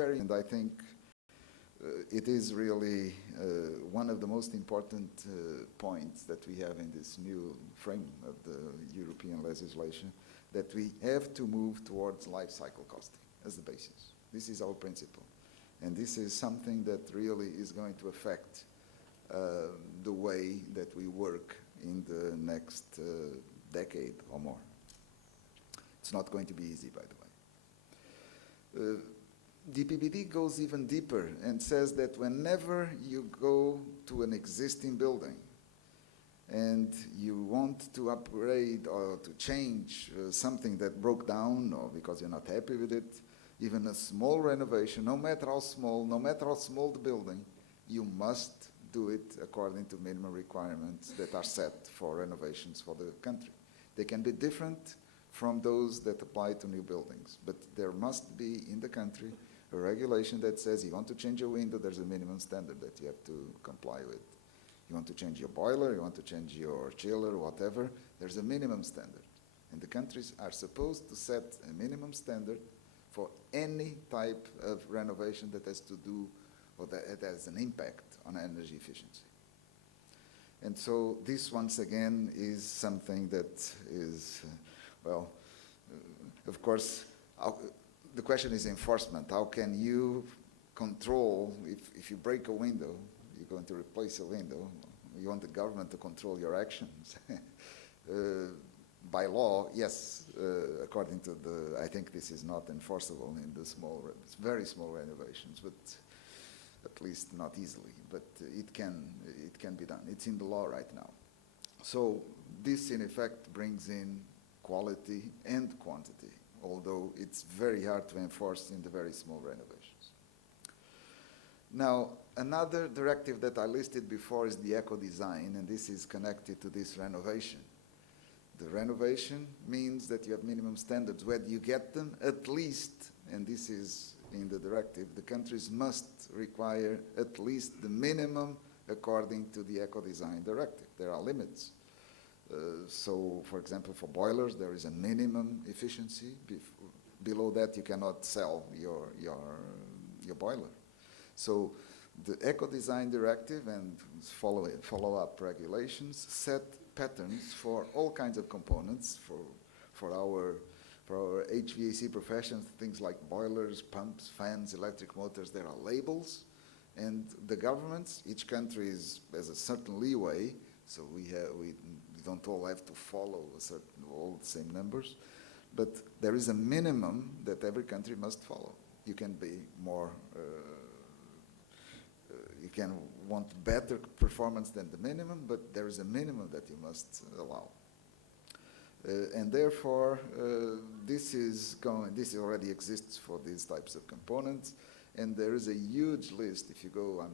and I think it is really one of the most important points that we have in this new frame of the European legislation, that we have to move towards life cycle costing as the basis. This is our principle. And this is something that really is going to affect the way that we work in the next decade or more. It's not going to be easy, by the way. DPBD goes even deeper and says that whenever you go to an existing building and you want to upgrade or to change something that broke down or because you're not happy with it, even a small renovation, no matter how small the building, you must do it according to minimum requirements that are set for renovations for the country. They can be different from those that apply to new buildings, but there must be in the country a regulation that says you want to change a window, there's a minimum standard that you have to comply with. You want to change your boiler, you want to change your chiller, whatever, there's a minimum standard. And the countries are supposed to set a minimum standard for any type of renovation that has to do or that has an impact on energy efficiency. And so this, once again, is something that is, well, of course, the question is enforcement. How can you control, if you break a window, you're going to replace a window, you want the government to control your actions. By law, yes, according to I think this is not enforceable in the very small renovations, but at least not easily, but it can be done. It's in the law right now. So this, in effect, brings in quality and quantity, although it's very hard to enforce in the very small renovations. Now, another directive that I listed before is the eco-design, and this is connected to this renovation. The renovation means that you have minimum standards. Where you get them, at least, and this is in the directive, the countries must require at least the minimum according to the eco-design directive. There are limits. So, for example, for boilers, there is a minimum efficiency. Below that, you cannot sell your boiler. So the eco-design directive and follow-up regulations set patterns for all kinds of components for our HVAC professions, things like boilers, pumps, fans, electric motors. There are labels, and the governments, each country has a certain leeway, so we don't all have to follow all the same numbers, but there is a minimum that every country must follow. You can be more, you can want better performance than the minimum, but there is a minimum that you must allow. And therefore, this already exists for these types of components, and there is a huge list. If you go,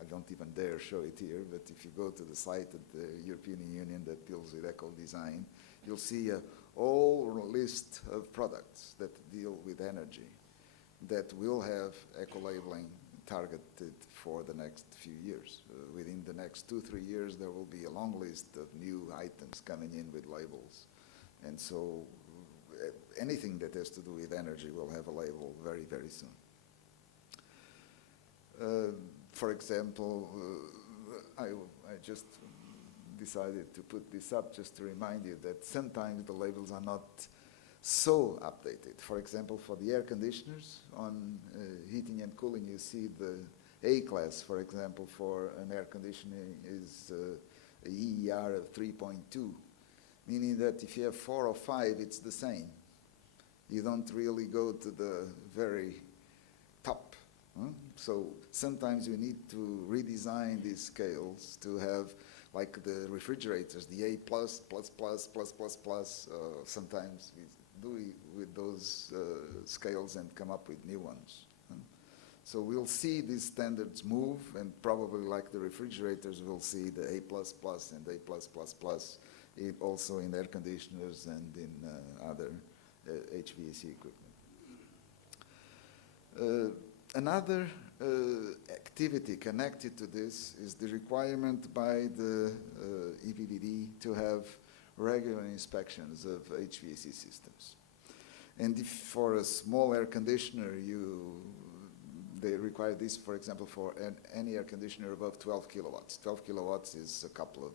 I don't even dare show it here, but if you go to the site of the European Union that deals with eco-design, you'll see a whole list of products that deal with energy that will have eco-labeling targeted for the next few years. Within the next 2-3 years, there will be a long list of new items coming in with labels. And so anything that has to do with energy will have a label very, very soon. For example, I just decided to put this up just to remind you that sometimes the labels are not so updated. For example, for the air conditioners on heating and cooling, you see the A class, for example, for an air conditioning is a EER of 3.2, meaning that if you have 4 or 5, it's the same. You don't really go to the very top. So sometimes you need to redesign these scales to have, like the refrigerators, the A++++++. Sometimes we do with those scales and come up with new ones. So we'll see these standards move, and probably like the refrigerators, we'll see the A++ and A+++, also in air conditioners and in other HVAC equipment. Another activity connected to this is the requirement by the EPBD to have regular inspections of HVAC systems. And if for a small air conditioner they require this, for example, for any air conditioner above 12 kilowatts. 12 kilowatts is a couple of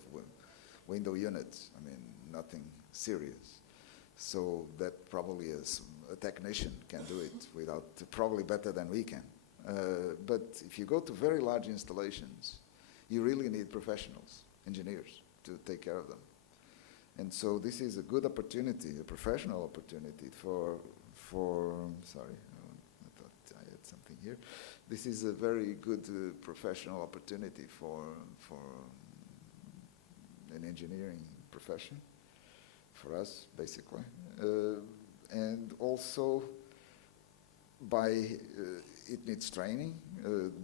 window units. I mean, nothing serious. So that probably is a technician can do it without, probably better than we can. But if you go to very large installations, you really need professionals, engineers, to take care of them. And so this is a good opportunity, a professional opportunity for sorry, I thought I had something here. This is a very good professional opportunity for an engineering profession, for us, basically. And also, it needs training.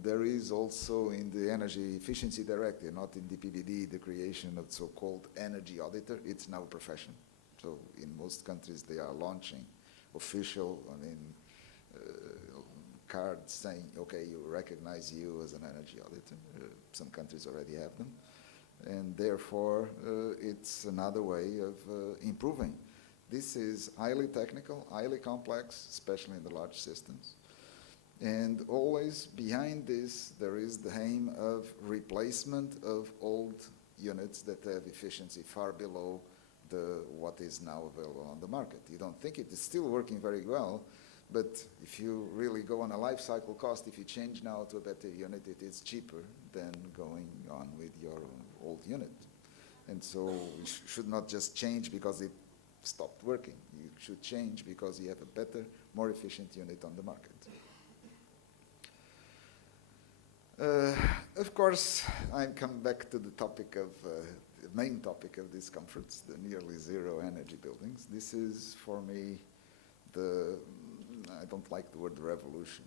There is also in the Energy Efficiency Directive, not in the PBD, the creation of so-called energy auditor. It's now a profession. So in most countries, they are launching official, cards saying, okay, you recognize you as an energy auditor. Some countries already have them. And therefore, it's another way of improving. This is highly technical, highly complex, especially in the large systems. And always behind this, there is the aim of replacement of old units that have efficiency far below what is now available on the market. You don't think it is still working very well, but if you really go on a life cycle cost, if you change now to a better unit, it is cheaper than going on with your old unit. And so we should not just change because it stopped working. You should change because you have a better, more efficient unit on the market. Of course, I come back to the topic of, the main topic of this conference, the nearly zero energy buildings. This is, for me, I don't like the word revolution,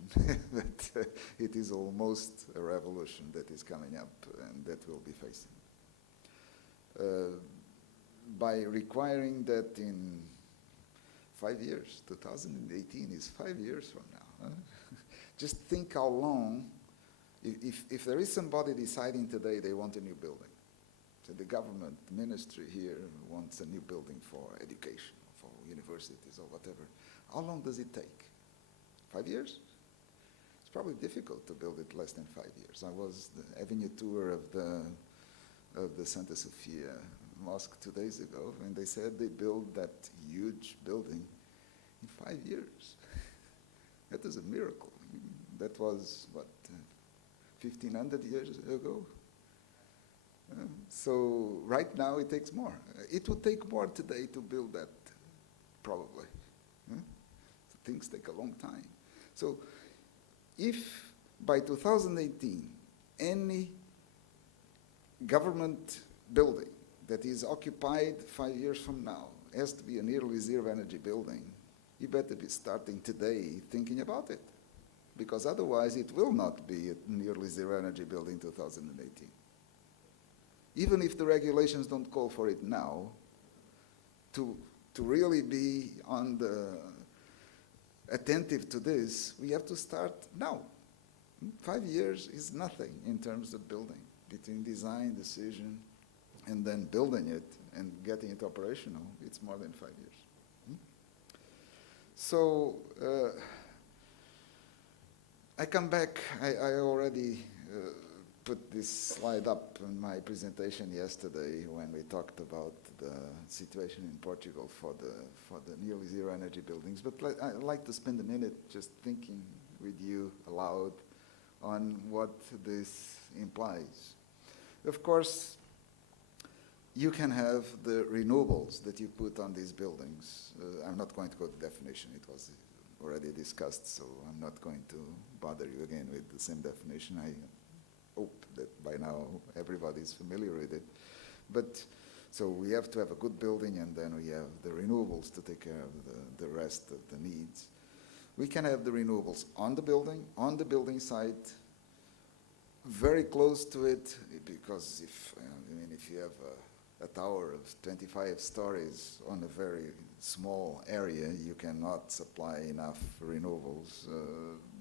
but it is almost a revolution that is coming up and that we'll be facing. By requiring that in 5 years, 2018 is 5 years from now. Huh? Just think how long, if there is somebody deciding today they want a new building, so the government, the ministry here wants a new building for education, for universities or whatever, how long does it take? 5 years? It's probably difficult to build it less than 5 years. I was having a tour of the Santa Sofia Mosque 2 days ago, and they said they built that huge building in 5 years. That is a miracle. That was, what, 1,500 years ago? So right now it takes more. It would take more today to build that, probably. Things take a long time. So if by 2018 any government building that is occupied 5 years from now has to be a nearly zero energy building, you better be starting today thinking about it, because otherwise it will not be a nearly zero energy building in 2018. Even if the regulations don't call for it now, to really be on the attentive to this, we have to start now. 5 years is nothing in terms of building. Between design, decision, and then building it and getting it operational, it's more than 5 years. So I come back, I already put this slide up in my presentation yesterday when we talked about the situation in Portugal for the nearly zero energy buildings. But I'd like to spend a minute just thinking with you aloud on what this implies. Of course, you can have the renewables that you put on these buildings. I'm not going to go to definition. It was already discussed, so I'm not going to bother you again with the same definition. I hope that by now everybody's familiar with it. But so we have to have a good building, and then we have the renewables to take care of the rest of the needs. We can have the renewables on the building site, very close to it, because if you have a tower of 25 stories on a very small area, you cannot supply enough renewables.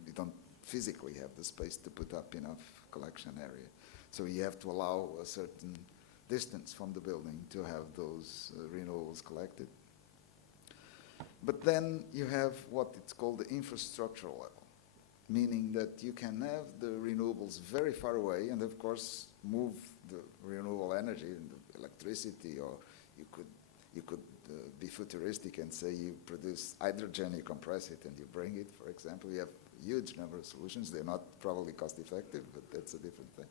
You don't physically have the space to put up enough collection area. So you have to allow a certain distance from the building to have those renewables collected. But then you have what it's called the infrastructural level. meaning that you can have the renewables very far away and, of course, move the renewable energy and the electricity, or you could be futuristic and say you produce hydrogen, you compress it, and you bring it, for example. You have a huge number of solutions. They're not probably cost-effective, but that's a different thing.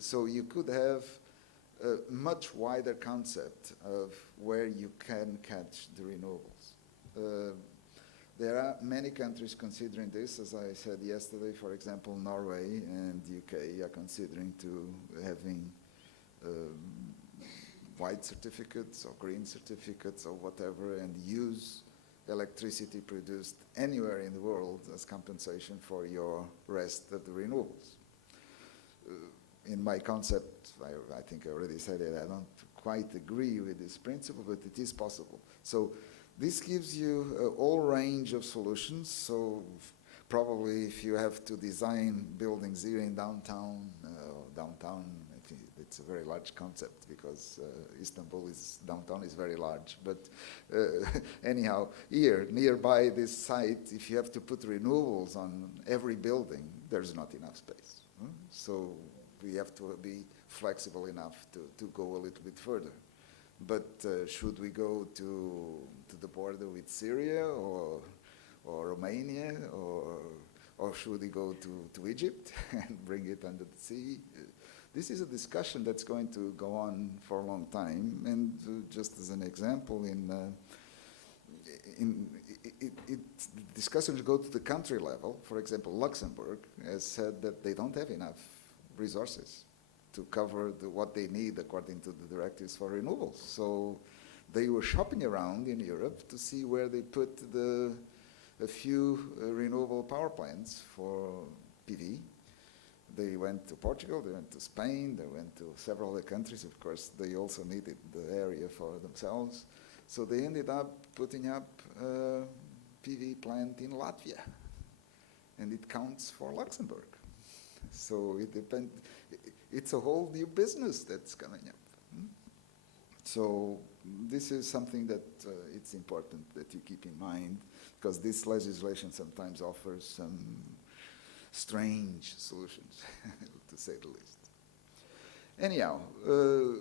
So you could have a much wider concept of where you can catch the renewables. There are many countries considering this. As I said yesterday, for example, Norway and UK are considering to having white certificates or green certificates or whatever, and use electricity produced anywhere in the world as compensation for your rest of the renewables. In my concept, I think I already said it, I don't quite agree with this principle, but it is possible. So this gives you a whole range of solutions. So probably if you have to design buildings here in downtown, it's a very large concept because Istanbul downtown is very large. But anyhow, here, nearby this site, if you have to put renewables on every building, there's not enough space. So we have to be flexible enough to go a little bit further. But should we go to the border with Syria or Romania, or should we go to Egypt and bring it under the sea? This is a discussion that's going to go on for a long time. And just as an example, discussions go to the country level. For example, Luxembourg has said that they don't have enough resources to cover what they need according to the directives for renewables. So they were shopping around in Europe to see where they put a few renewable power plants for PV. They went to Portugal, they went to Spain, they went to several other countries. Of course, they also needed the area for themselves. So they ended up putting up a PV plant in Latvia, and it counts for Luxembourg. So it depends. It's a whole new business that's coming up. So this is something that it's important that you keep in mind, because this legislation sometimes offers some strange solutions, to say the least. Anyhow,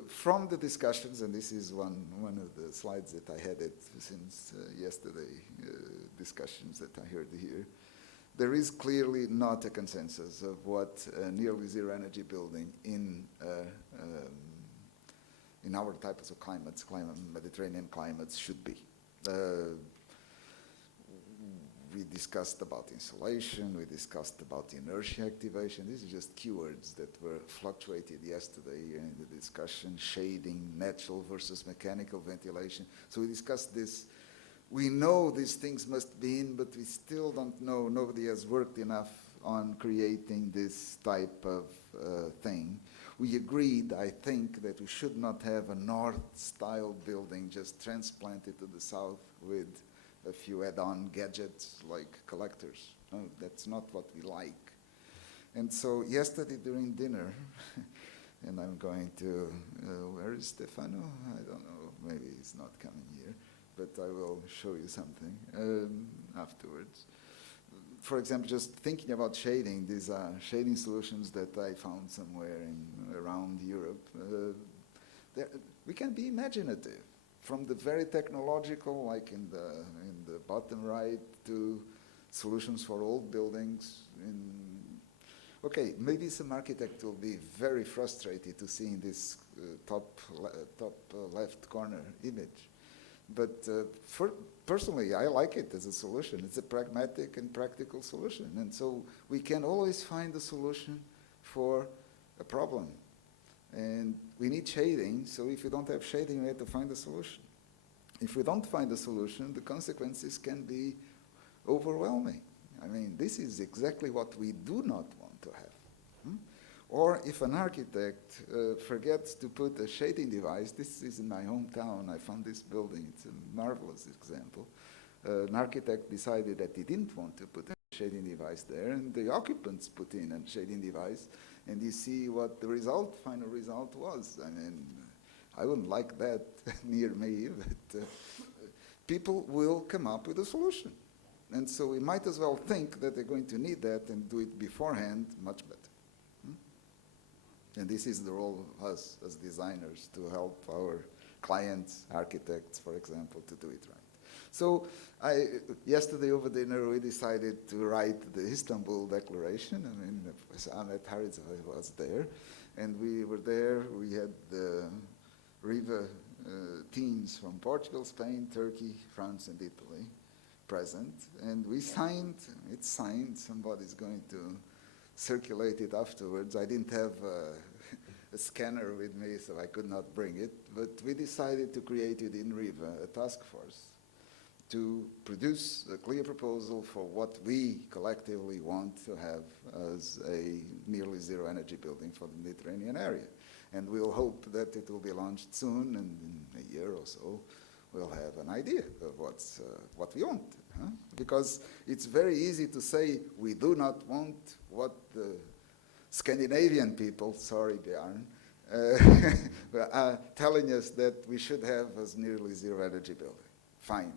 from the discussions, and this is one of the slides that I had since yesterday, discussions that I heard here, there is clearly not a consensus of what a nearly zero energy building in our types of climates, Mediterranean climates, should be. We discussed about insulation, we discussed about inertia activation. These are just keywords that were fluctuated yesterday in the discussion, shading, natural versus mechanical ventilation. So we discussed this. We know these things must be in, but we still don't know. Nobody has worked enough on creating this type of thing. We agreed, I think, that we should not have a north-style building just transplanted to the south with a few add-on gadgets like collectors. No, that's not what we like. And so yesterday during dinner, and I'm going to, where is Stefano? I don't know, maybe he's not coming here, but I will show you something afterwards. For example, just thinking about shading, these are shading solutions that I found somewhere around Europe. We can be imaginative. From the very technological, like in the bottom right, to solutions for old buildings. Okay, maybe some architect will be very frustrated to see in this top left corner image. But personally, I like it as a solution. It's a pragmatic and practical solution. And so we can always find a solution for a problem. And we need shading, so if we don't have shading, we have to find a solution. If we don't find a solution, the consequences can be overwhelming. I mean, this is exactly what we do not want to have. Or if an architect forgets to put a shading device, this is in my hometown, I found this building, it's a marvelous example. An architect decided that he didn't want to put a shading device there, and the occupants put in a shading device, and you see what the final result was. I mean, I wouldn't like that near me, but people will come up with a solution. And so we might as well think that they're going to need that and do it beforehand much better. And this is the role of us as designers to help our clients, architects, for example, to do it right. So yesterday over dinner, we decided to write the Istanbul Declaration. I mean, Ahmet Haritz was there, and we were there. We had the RIVA teams from Portugal, Spain, Turkey, France, and Italy present. And we signed, it's signed, somebody's going to circulate it afterwards. I didn't have a scanner with me, so I could not bring it. But we decided to create within RIVA a task force to produce a clear proposal for what we collectively want to have as a nearly zero energy building for the Mediterranean area. And we'll hope that it will be launched soon, and in a year or so, we'll have an idea of what we want. Huh? Because it's very easy to say we do not want what the Scandinavian people, sorry Björn, are telling us that we should have as nearly zero energy building. Fine,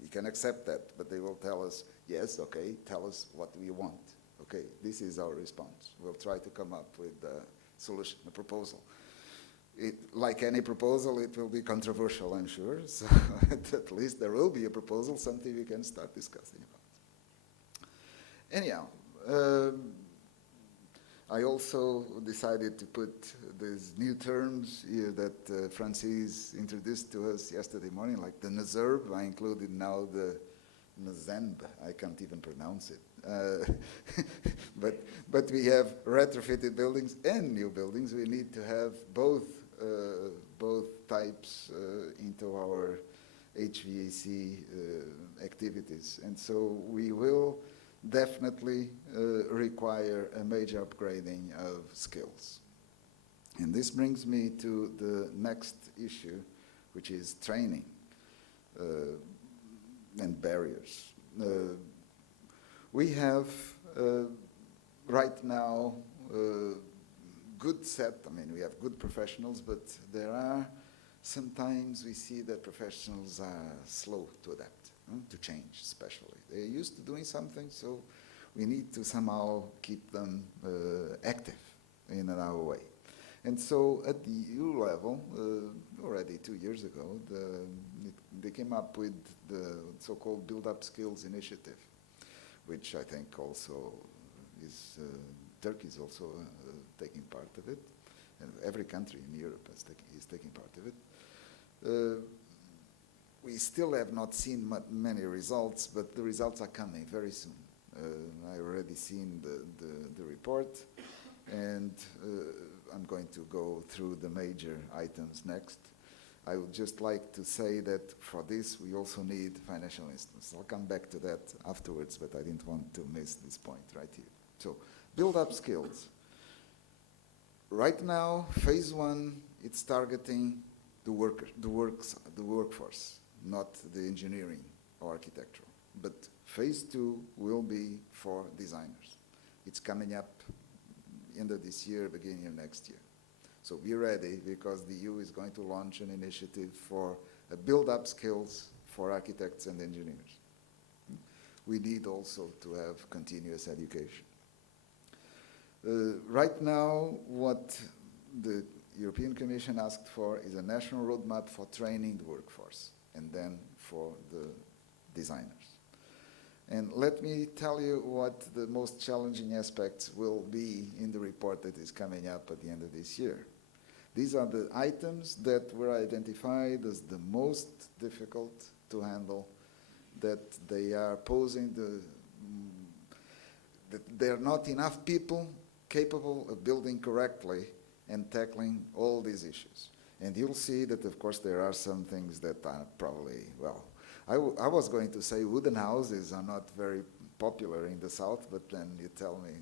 we can accept that, but they will tell us, yes, okay, tell us what we want. Okay, this is our response. We'll try to come up with a solution, a proposal. Like any proposal, it will be controversial, I'm sure, so at least there will be a proposal, something we can start discussing about. Anyhow, I also decided to put these new terms here that Francis introduced to us yesterday morning, like the NZERB. I included now the NZEMB. I can't even pronounce it. But we have retrofitted buildings and new buildings. We need to have both types into our HVAC activities. And so we will definitely require a major upgrading of skills. And this brings me to the next issue, which is training and barriers. We have right now good set, I mean, we have good professionals, but there are sometimes we see that professionals are slow to adapt, to change especially. They're used to doing something, so we need to somehow keep them active in our way. And so at the EU level, already 2 years ago, they came up with the so-called Build Up Skills Initiative, which I think also is, Turkey is also taking part of it, and every country in Europe is taking part of it. We still have not seen many results, but the results are coming very soon. I already seen the report, and I'm going to go through the major items next. I would just like to say that for this, we also need financial instruments. I'll come back to that afterwards, but I didn't want to miss this point right here. So, build up skills. Right now, phase one, it's targeting the workforce, not the engineering or architectural. But phase two will be for designers. It's coming up end of this year, beginning of next year. So be ready, because the EU is going to launch an initiative for build-up skills for architects and engineers. We need also to have continuous education. Right now, what the European Commission asked for is a national roadmap for training the workforce, and then for the designers. And let me tell you what the most challenging aspects will be in the report that is coming up at the end of this year. These are the items that were identified as the most difficult to handle, that they are posing that there are not enough people capable of building correctly and tackling all these issues. And you'll see that, of course, there are some things that are probably, well, I was going to say wooden houses are not very popular in the south, but then you tell me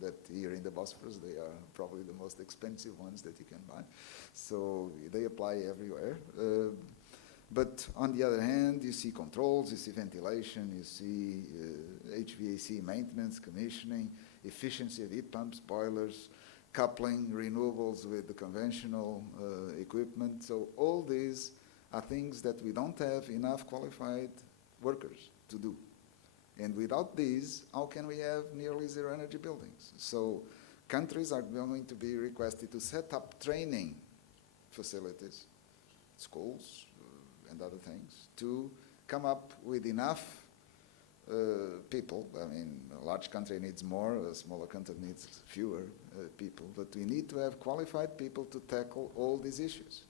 that here in the Bosphorus they are probably the most expensive ones that you can buy. So they apply everywhere. But on the other hand, you see controls, you see ventilation, you see HVAC maintenance, commissioning, efficiency of heat pumps, boilers, coupling, renewables with the conventional equipment. So all these are things that we don't have enough qualified workers to do. And without these, how can we have nearly zero energy buildings? So countries are going to be requested to set up training facilities, schools, and other things, to come up with enough people. I mean, a large country needs more, a smaller country needs fewer people, but we need to have qualified people to tackle all these issues.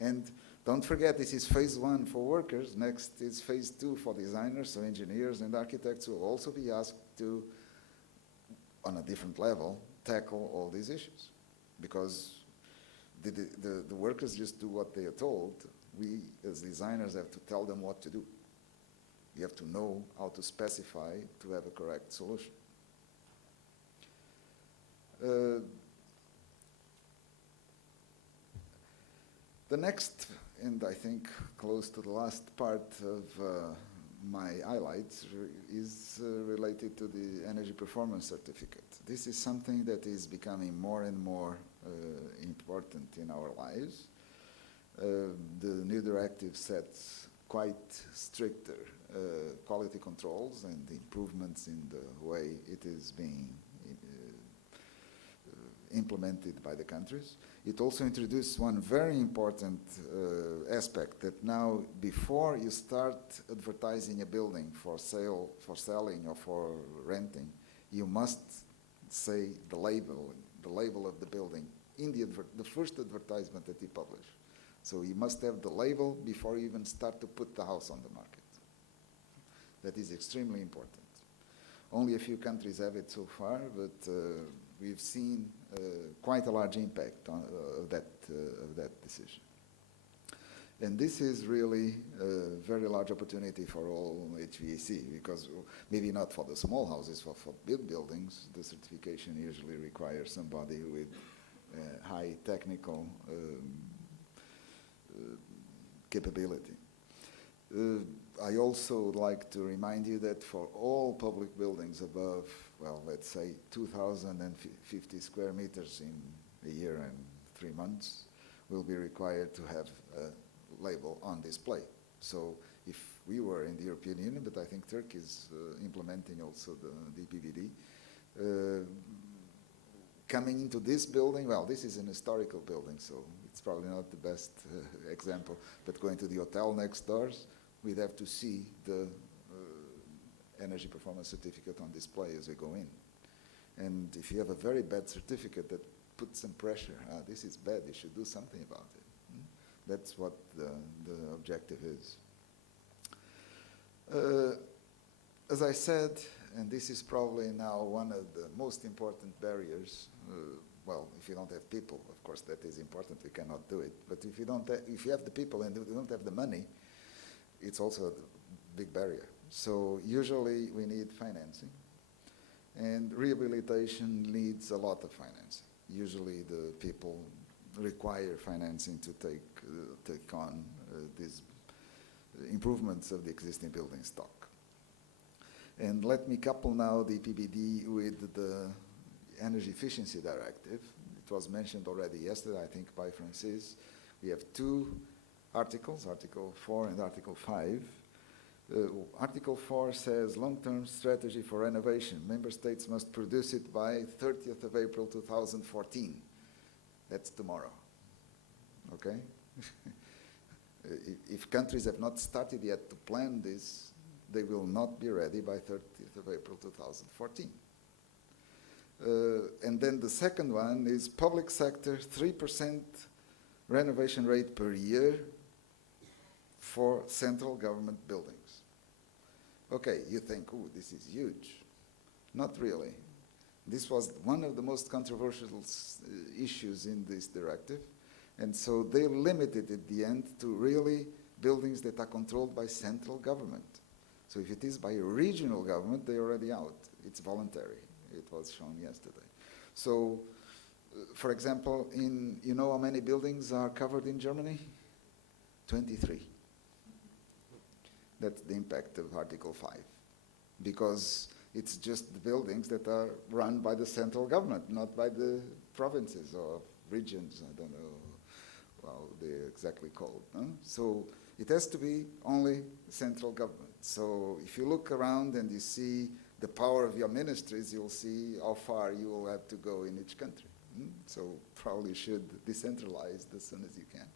And don't forget, this is phase one for workers. Next is phase two for designers, so engineers and architects will also be asked to, on a different level, tackle all these issues. Because the workers just do what they are told. We, as designers, have to tell them what to do. You have to know how to specify to have a correct solution. The next, and I think close to the last part of my highlights, is related to the energy performance certificate. This is something that is becoming more and more important in our lives. The new directive sets quite stricter quality controls and improvements in the way it is being implemented by the countries. It also introduced one very important aspect, that now before you start advertising a building for sale, for selling or for renting, you must say the label of the building in the first advertisement that you publish. So you must have the label before you even start to put the house on the market. That is extremely important. Only a few countries have it so far, but we've seen quite a large impact on, of that decision. And this is really a very large opportunity for all HVAC, because maybe not for the small houses, for big buildings, the certification usually requires somebody with high technical capability. I also would like to remind you that for all public buildings above, well, let's say 2,050 square meters in a year and 3 months, will be required to have a label on display. So if we were in the European Union, but I think Turkey is implementing also the DPBD, coming into this building, well, this is an historical building, so it's probably not the best example, but going to the hotel next doors, we'd have to see the energy performance certificate on display as we go in. And if you have a very bad certificate that puts some pressure, this is bad, you should do something about it. That's what the objective is. As I said, and this is probably now one of the most important barriers, well, if you don't have people, of course that is important, we cannot do it. But if you have the people and you don't have the money, it's also a big barrier. So usually we need financing, and rehabilitation needs a lot of financing. Usually the people require financing to take on these improvements of the existing building stock. And let me couple now the PBD with the Energy Efficiency Directive. It was mentioned already yesterday, I think, by Francis. We have two articles, Article 4 and Article 5. Article 4 says long-term strategy for renovation. Member states must produce it by 30th of April 2014. That's tomorrow, okay? If countries have not started yet to plan this, they will not be ready by 30th of April 2014. And then the second one is public sector, 3% renovation rate per year for central government buildings. Okay, you think, oh, this is huge. Not really. This was one of the most controversial issues in this directive, and so they limited at the end to really buildings that are controlled by central government. So if it is by a regional government, they're already out. It's voluntary. It was shown yesterday. So, for example, you know how many buildings are covered in Germany? 23. That's the impact of Article 5, because it's just the buildings that are run by the central government, not by the provinces or regions, I don't know how they're exactly called. Huh? So it has to be only central government. So if you look around and you see the power of your ministries, you'll see how far you will have to go in each country. So probably you should decentralize as soon as you can.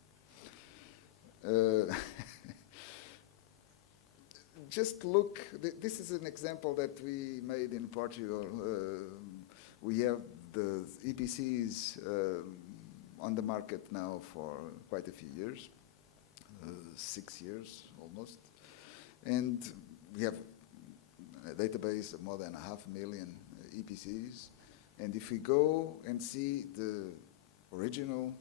Just look, this is an example that we made in Portugal. We have the EPCs on the market now for quite a few years, 6 years almost. And we have a database of more than 500,000 EPCs. And if we go and see the original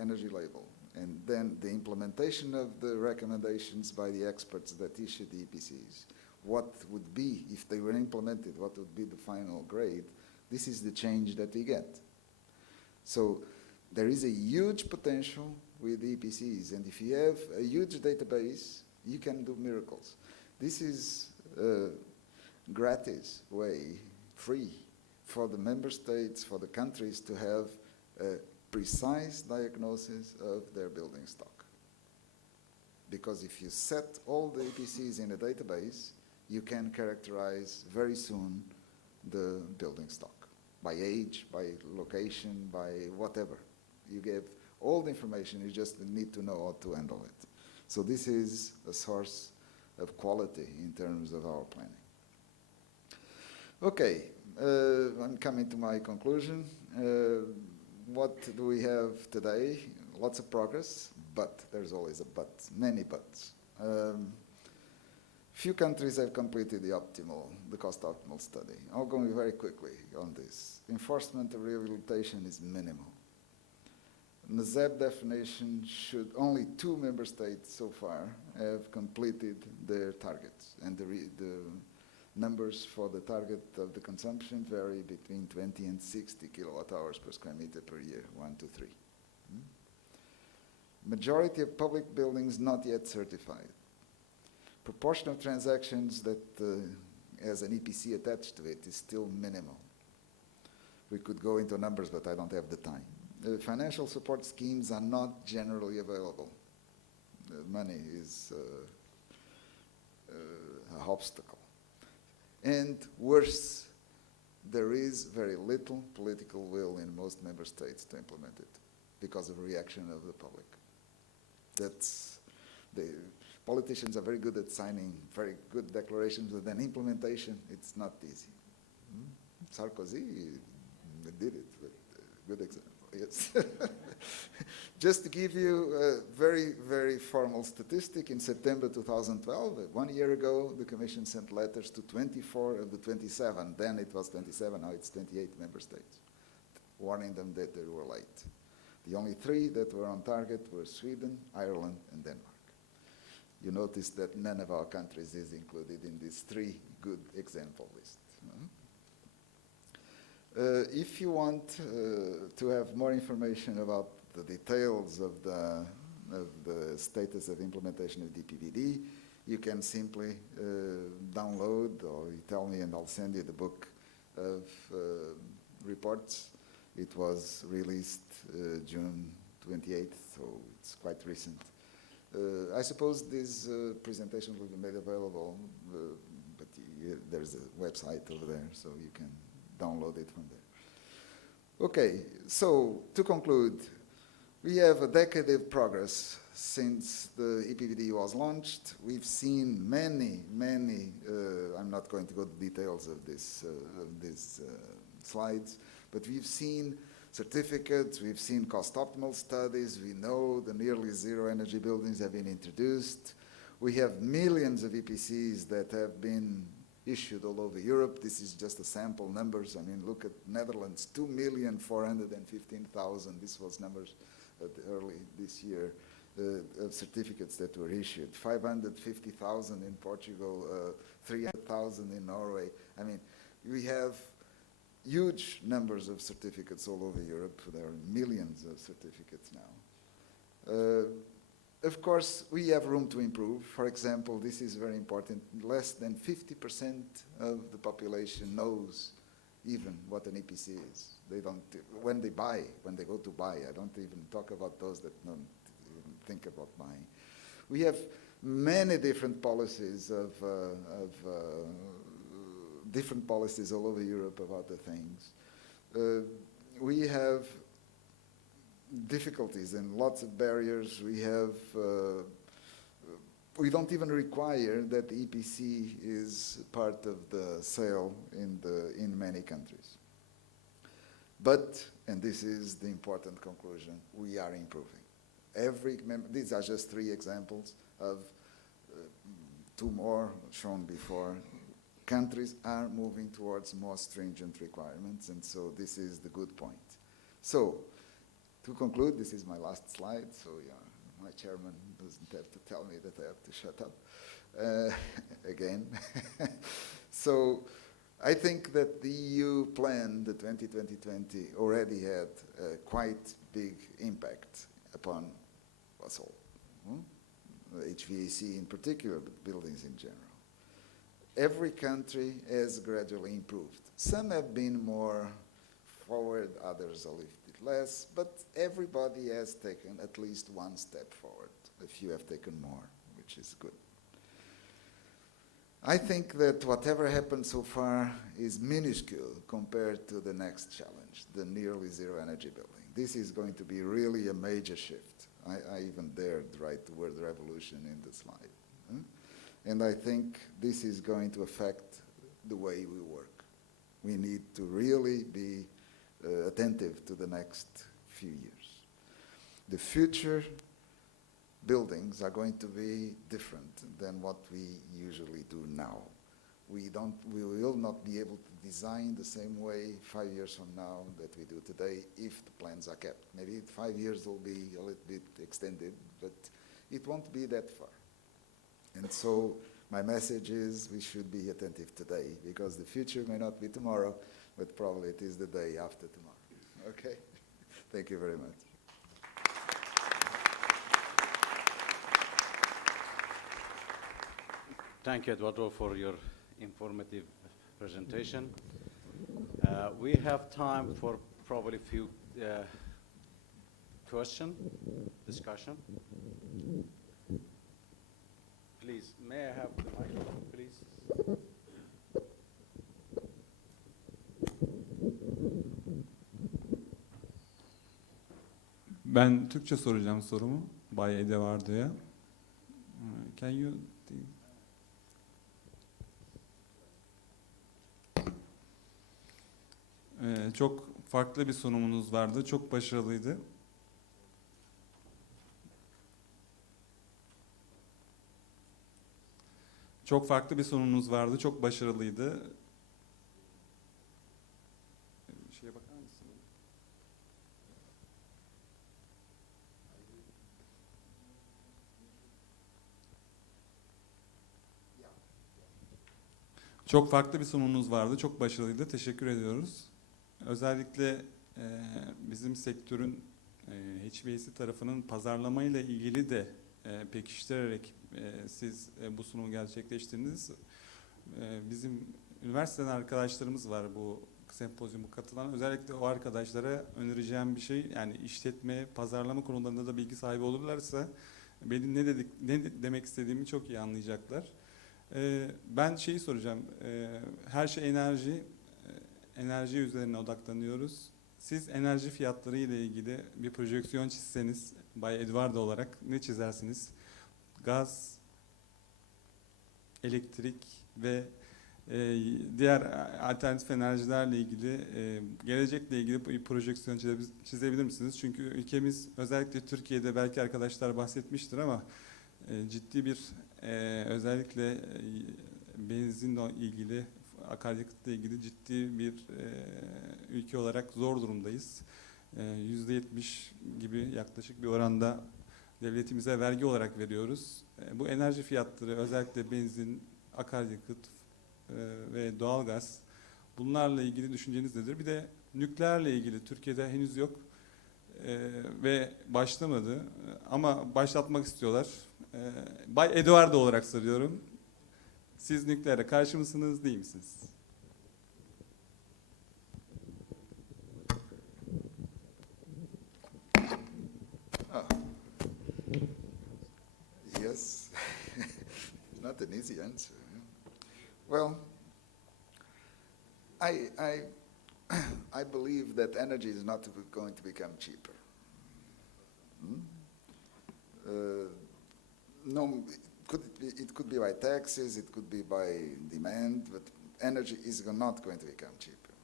energy label, and then the implementation of the recommendations by the experts that issued the EPCs, what would be, if they were implemented, what would be the final grade, this is the change that we get. So there is a huge potential with EPCs, and if you have a huge database, you can do miracles. This is a gratis way, free, for the member states, for the countries to have a precise diagnosis of their building stock. Because if you set all the EPCs in a database, you can characterize very soon the building stock, by age, by location, by whatever. You give all the information, you just need to know how to handle it. So this is a source of quality in terms of our planning. Okay, I'm coming to my conclusion. What do we have today? Lots of progress, but there's always a but, many buts. Few countries have completed the cost optimal study. I'll go very quickly on this. Enforcement of rehabilitation is minimal. The ZEB definition only 2 member states so far have completed their targets, and the numbers for the target of the consumption vary between 20 and 60 kilowatt hours per square meter per year, 1 to 3. Majority of public buildings not yet certified. Proportion of transactions that has an EPC attached to it is still minimal. We could go into numbers, but I don't have the time. Financial support schemes are not generally available. Money is an obstacle. And worse, there is very little political will in most member states to implement it because of reaction of the public. The politicians are very good at signing very good declarations, but then implementation, it's not easy. Sarkozy did it with a good example, yes. Just to give you a very, very formal statistic, in September 2012, 1 year ago, the Commission sent letters to 24 of the 27. Then it was 27, now it's 28 member states, warning them that they were late. The only 3 that were on target were Sweden, Ireland, and Denmark. You notice that none of our countries is included in this 3 good example list. If you want to have more information about the details of the status of implementation of DPVD, you can simply download, or you tell me and I'll send you the book of reports. It was released June 28th, so it's quite recent. I suppose this presentation will be made available, but there's a website over there, so you can download it from there. Okay, so to conclude, we have a decade of progress since the EPVD was launched. We've seen many, I'm not going to go to details of these slides, but we've seen certificates, we've seen cost optimal studies, we know the nearly zero energy buildings have been introduced. We have millions of EPCs that have been issued all over Europe. This is just a sample numbers. I mean, look at Netherlands, 2,415,000. This was numbers early this year of certificates that were issued. 550,000 in Portugal, 300,000 in Norway. I mean, we have huge numbers of certificates all over Europe. There are millions of certificates now. Of course, we have room to improve. For example, this is very important. Less than 50% of the population knows even what an EPC is. They don't, when they go to buy, I don't even talk about those that don't even think about buying. We have many different policies different policies all over Europe about the things. We have difficulties and lots of barriers. We don't even require that the EPC is part of the sale in many countries. But, and this is the important conclusion, we are improving. These are just 3 examples of 2 more shown before. Countries are moving towards more stringent requirements, and so this is the good point. So, to conclude, this is my last slide, so yeah, my chairman doesn't have to tell me that I have to shut up again. So, I think that the EU plan, the 2020, already had a quite big impact upon us all. HVAC in particular, but buildings in general. Every country has gradually improved. Some have been more forward, others a little bit less, but everybody has taken at least 1 step forward. A few have taken more, which is good. I think that whatever happened so far is minuscule compared to the next challenge, the nearly zero energy building. This is going to be really a major shift. I even dared write the word revolution in the slide. And I think this is going to affect the way we work. We need to really be attentive to the next few years. The future buildings are going to be different than what we usually do now. We will not be able to design the same way 5 years from now that we do today if the plans are kept. Maybe 5 years will be a little bit extended, but it won't be that far. And so my message is we should be attentive today, because the future may not be tomorrow, but probably it is the day after tomorrow. Okay? Thank you very much. Thank you, Eduardo, for your informative presentation. We have time for probably a few discussion. Please, may I have the microphone, please? Ben Türkçe soracağım sorumu Bay Eduardo'ya. Can you... Çok farklı bir sunumunuz vardı, çok başarılıydı. Çok farklı bir sunumunuz vardı, çok başarılıydı. Şeye bakar mısın? Çok farklı bir sunumunuz vardı, çok başarılıydı. Teşekkür ediyoruz. Özellikle bizim sektörün HVAC tarafının pazarlamayla ilgili de pekiştirerek siz bu sunumu gerçekleştirdiniz. Bizim üniversiteden arkadaşlarımız var bu sempozyuma katılan. Özellikle o arkadaşlara önereceğim bir şey, yani işletme, pazarlama konularında da bilgi sahibi olurlarsa benim ne demek istediğimi çok iyi anlayacaklar. Ben şeyi soracağım, her şey enerji üzerine odaklanıyoruz. Siz enerji fiyatları ile ilgili bir projeksiyon çizseniz, Bay Eduardo olarak ne çizersiniz? Gaz, elektrik ve diğer alternatif enerjilerle ilgili, gelecekle ilgili bir projeksiyon çizebilir misiniz? Çünkü ülkemiz, özellikle Türkiye'de belki arkadaşlar bahsetmiştir ama ciddi bir özellikle benzinle ilgili, akaryakıtla ilgili ciddi bir ülke olarak zor durumdayız. %70 gibi yaklaşık bir oranda devletimize vergi olarak veriyoruz. Bu enerji fiyatları, özellikle benzin, akaryakıt ve doğalgaz, bunlarla ilgili düşünceniz nedir? Bir de nükleerle ilgili Türkiye'de henüz yok ve başlamadı ama başlatmak istiyorlar. Bay Eduardo olarak soruyorum. Siz nükleere karşı mısınız, değil misiniz? Yes. easy answer. Well, I believe that energy is not going to become cheaper. No, it could be by taxes, it could be by demand, but energy is not going to become cheaper.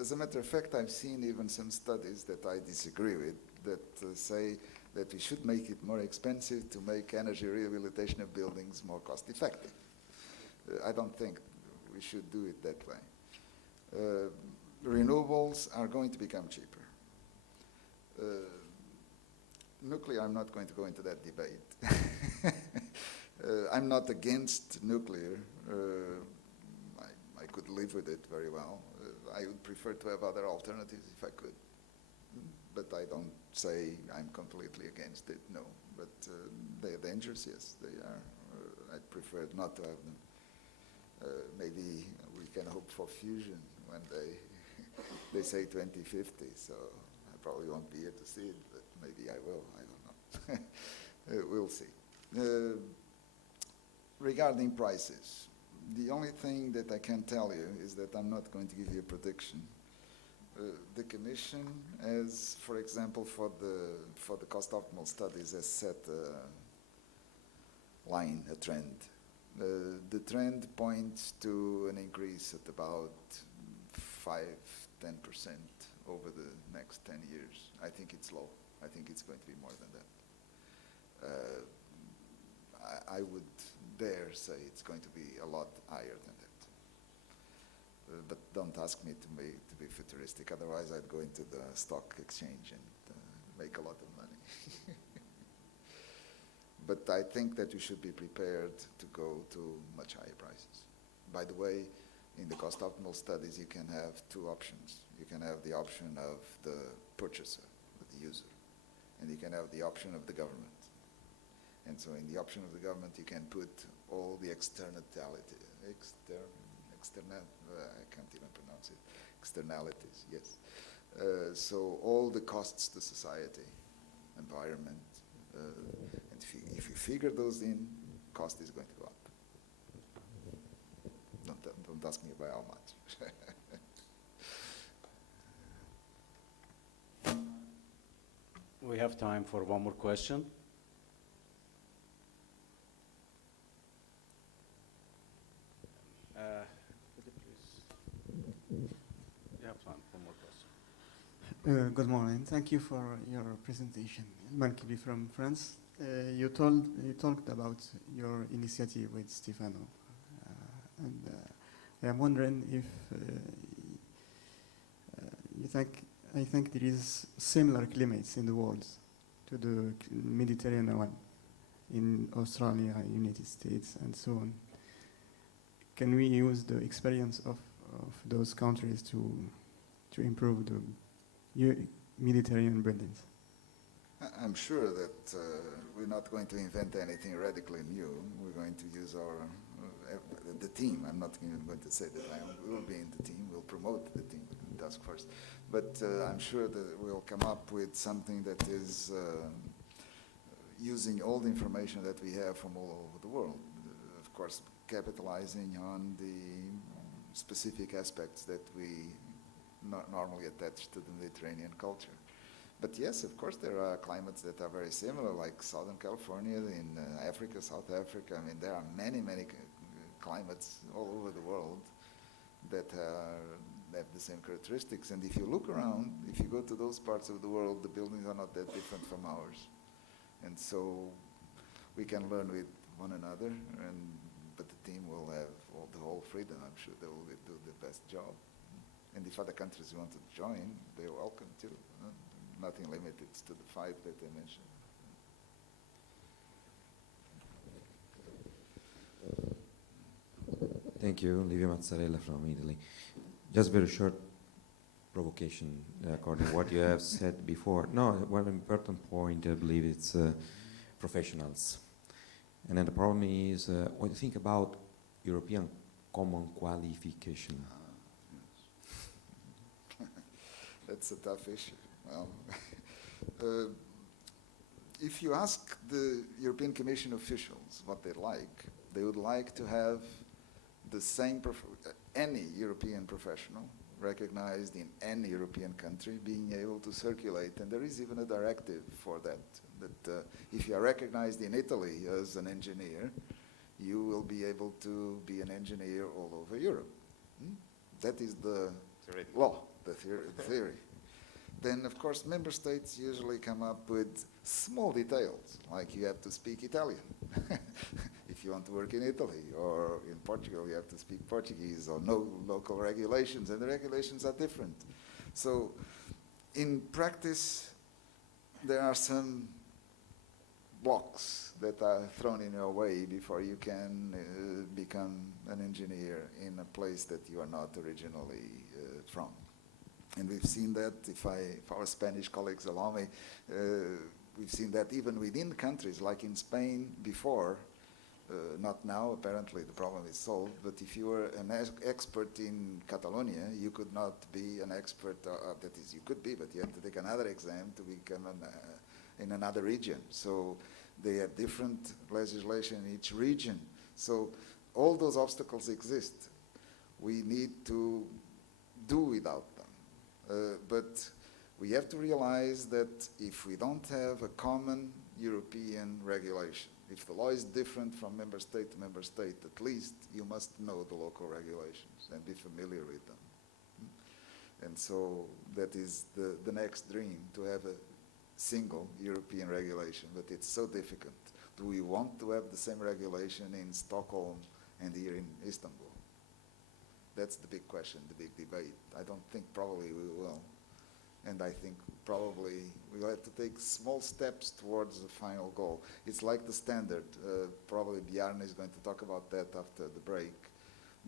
As a matter of fact, I've seen even some studies that I disagree with that say that we should make it more expensive to make energy rehabilitation of buildings more cost effective. I don't think we should do it that way. Renewables are going to become cheaper. Nuclear, I'm not going to go into that debate. I'm not against nuclear. I could live with it very well. I would prefer to have other alternatives if I could. But I don't say I'm completely against it, no. But they're dangerous, yes, they are. I'd prefer not to have them. Maybe we can hope for fusion when they say 2050, so I probably won't be here to see it, but maybe I will, I don't know. We'll see. Regarding prices, the only thing that I can tell you is that I'm not going to give you a prediction. The Commission has, for example, for the cost optimal studies, has set a line, a trend. The trend points to an increase at about 5–10% over the next 10 years. I think it's low. I think it's going to be more than that. I would dare say it's going to be a lot higher than that. But don't ask me to be futuristic, otherwise I'd go into the stock exchange and make a lot of money. But I think that you should be prepared to go to much higher prices. By the way, in the cost optimal studies, you can have two options. You can have the option of the purchaser, the user, and you can have the option of the government. And so in the option of the government, you can put all the externalities, I can't even pronounce it, externalities, yes. So all the costs to society, environment, and if you figure those in, cost is going to go up. Don't ask me by how much. We have time for one more question. Could you please? You have time for more questions. Good morning. Thank you for your presentation. Merkezi'nde from France. You talked about your initiative with Stefano, and I'm wondering if I think there is similar climates in the world to the Mediterranean one in Australia, United States, and so on. Can we use the experience of those countries to improve the Mediterranean buildings? I'm sure that we're not going to invent anything radically new. We're going to use the team. I'm not even going to say that I will be in the team. We'll promote the team task force. But I'm sure that we'll come up with something that is using all the information that we have from all over the world. Of course, capitalizing on the specific aspects that we not normally attach to the Mediterranean culture. But yes, of course, there are climates that are very similar, like Southern California, in Africa, South Africa. I mean, there are many climates all over the world that have the same characteristics. And if you look around, if you go to those parts of the world, the buildings are not that different from ours. And so we can learn with one another, but the team will have the whole freedom. I'm sure they will do the best job. And if other countries want to join, they're welcome too. Nothing limited to the 5 that I mentioned. Thank you, Livia Mazzarella from Italy. Just very short provocation according to what you have said before. No, one important point, I believe it's professionals. And then the problem is, when you think about European common qualification. That's a tough issue. If you ask the European Commission officials what they like, They would like to have the same, any European professional recognized in any European country being able to circulate. And there is even a directive for that, that if you are recognized in Italy as an engineer, you will be able to be an engineer all over Europe. That is the law, the theory. Then, of course, member states usually come up with small details, like you have to speak Italian if you want to work in Italy, or in Portugal you have to speak Portuguese, or no local regulations, and the regulations are different. So, in practice, there are some blocks that are thrown in your way before you can become an engineer in a place that you are not originally from. And we've seen that, if our Spanish colleagues allow me, we've seen that even within countries, like in Spain before, not now, apparently the problem is solved, but if you were an expert in Catalonia, you could not be an expert, that is, you could be, but you have to take another exam to become in another region. So they have different legislation in each region. So all those obstacles exist. We need to do without them. But we have to realize that if we don't have a common European regulation, if the law is different from member state to member state, at least you must know the local regulations and be familiar with them. And so that is the next dream, to have a single European regulation, but it's so difficult. Do we want to have the same regulation in Stockholm and here in Istanbul? That's the big question, the big debate. I don't think probably we will. And I think probably we'll have to take small steps towards the final goal. It's like the standard. Probably Bjarne is going to talk about that after the break,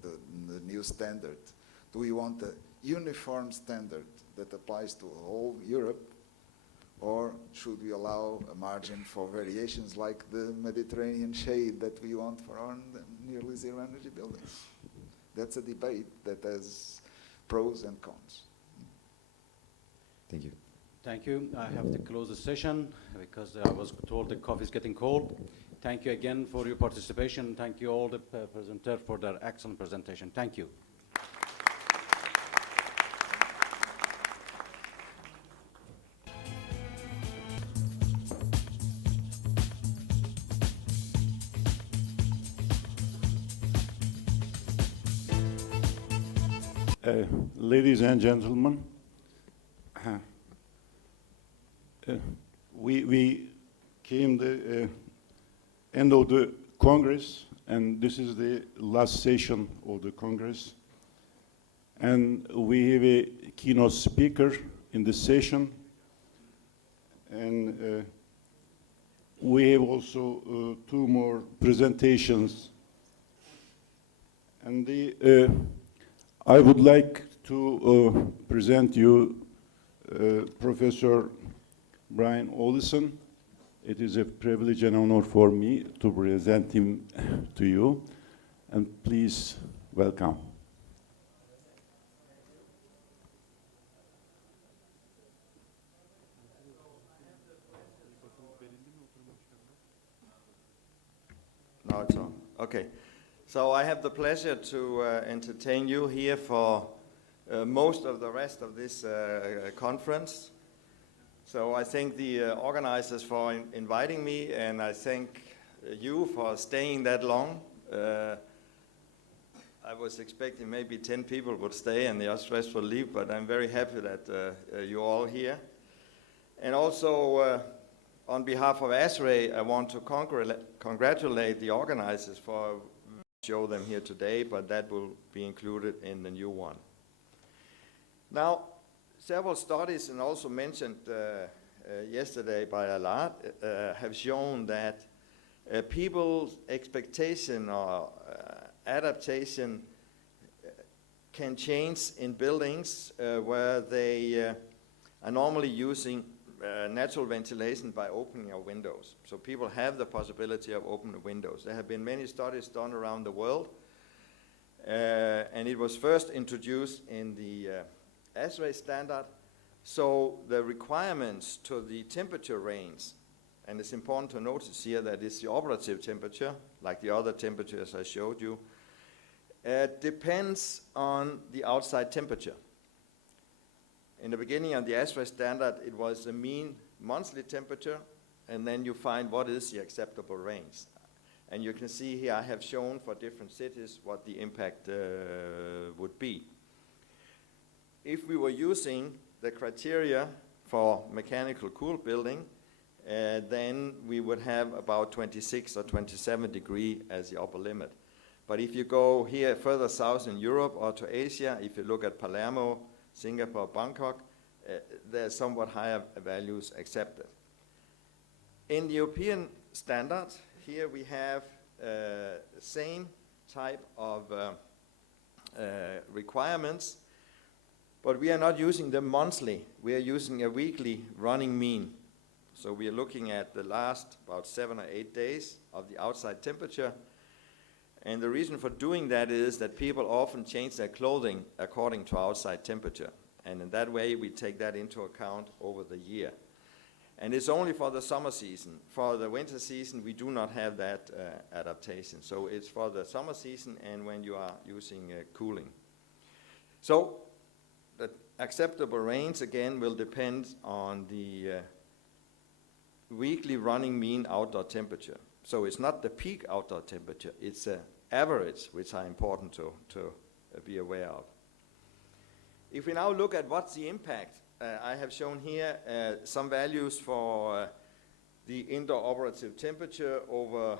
the new standard. Do we want a uniform standard that applies to whole Europe, or should we allow a margin for variations like the Mediterranean shade that we want for our nearly zero energy buildings? That's a debate that has pros and cons. Thank you. Thank you. I have to close the session because I was told the coffee is getting cold. Thank you again for your participation. Thank you all the presenters for their excellent presentation. Thank you. Ladies and gentlemen, we came the end of the Congress, and this is the last session of the Congress. And we have a keynote speaker in the session, and we have also two more presentations. And I would like to present you Professor Brian Olison. It is a privilege and honor for me to present him to you. And please welcome. Now it's on. Okay. So I have the pleasure to entertain you here for most of the rest of this conference. So I thank the organizers for inviting me, and I thank you for staying that long. I was expecting maybe 10 people would stay and the rest would leave, but I'm very happy that you're all here. And also, on behalf of ASRE, I want to congratulate the organizers for show them here today, but that will be included in the new one. Now, several studies, and also mentioned yesterday by Alard, have shown that people's expectation or adaptation can change in buildings where they are normally using natural ventilation by opening our windows. So people have the possibility of opening the windows. There have been many studies done around the world, and it was first introduced in the ASRE standard. So the requirements to the temperature range And it's important to notice here that it's the operative temperature, like the other temperatures I showed you, depends on the outside temperature. In the beginning of the ASHRAE standard, it was the mean monthly temperature, and then you find what is the acceptable range. And you can see here I have shown for different cities what the impact would be. If we were using the criteria for mechanical cool building, then we would have about 26 or 27 degree as the upper limit. But if you go here further south in Europe or to Asia, if you look at Palermo, Singapore, Bangkok, there are somewhat higher values accepted. In the European standard, here we have the same type of requirements, but we are not using them monthly. We are using a weekly running mean. So we are looking at the last about 7 or 8 days of the outside temperature. And the reason for doing that is that people often change their clothing according to outside temperature. And in that way, we take that into account over the year. And it's only for the summer season. For the winter season, we do not have that adaptation. So it's for the summer season and when you are using cooling. So the acceptable range, again, will depend on the weekly running mean outdoor temperature. So it's not the peak outdoor temperature, it's an average, which are important to be aware of. If we now look at what's the impact, I have shown here some values for the indoor operative temperature over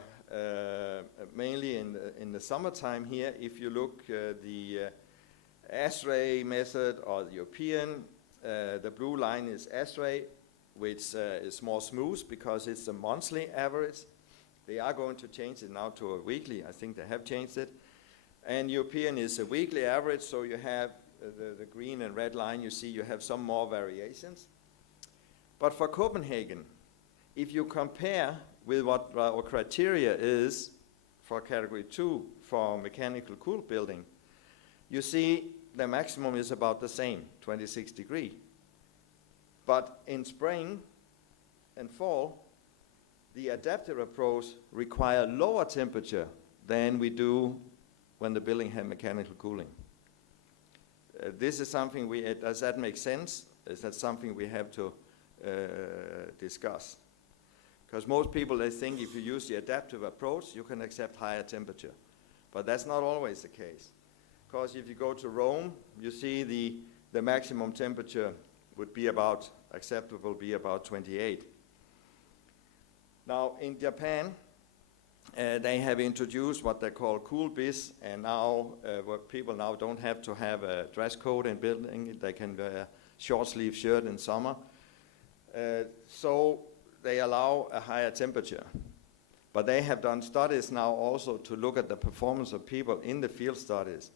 mainly in the summertime here. If you look the ASHRAE method or the European, the blue line is ASHRAE, which is more smooth because it's a monthly average. They are going to change it now to a weekly. I think they have changed it. And European is a weekly average, so you have the green and red line. You see you have some more variations. But for Copenhagen, if you compare with what our criteria is for category 2 for mechanical cool building, you see the maximum is about the same, 26 degrees. But in spring and fall, the adaptive approach requires lower temperature than we do when the building has mechanical cooling. This is something does that make sense? Is that something we have to discuss? Because most people, they think if you use the adaptive approach, you can accept higher temperature. But that's not always the case. Because if you go to Rome, you see the maximum temperature would be about, acceptable be about 28. Now in Japan, they have introduced what they call cool bis, and now what people now don't have to have a dress code in building. They can wear short sleeve shirt in summer. So they allow a higher temperature. But they have done studies now also to look at the performance of people in the field studies.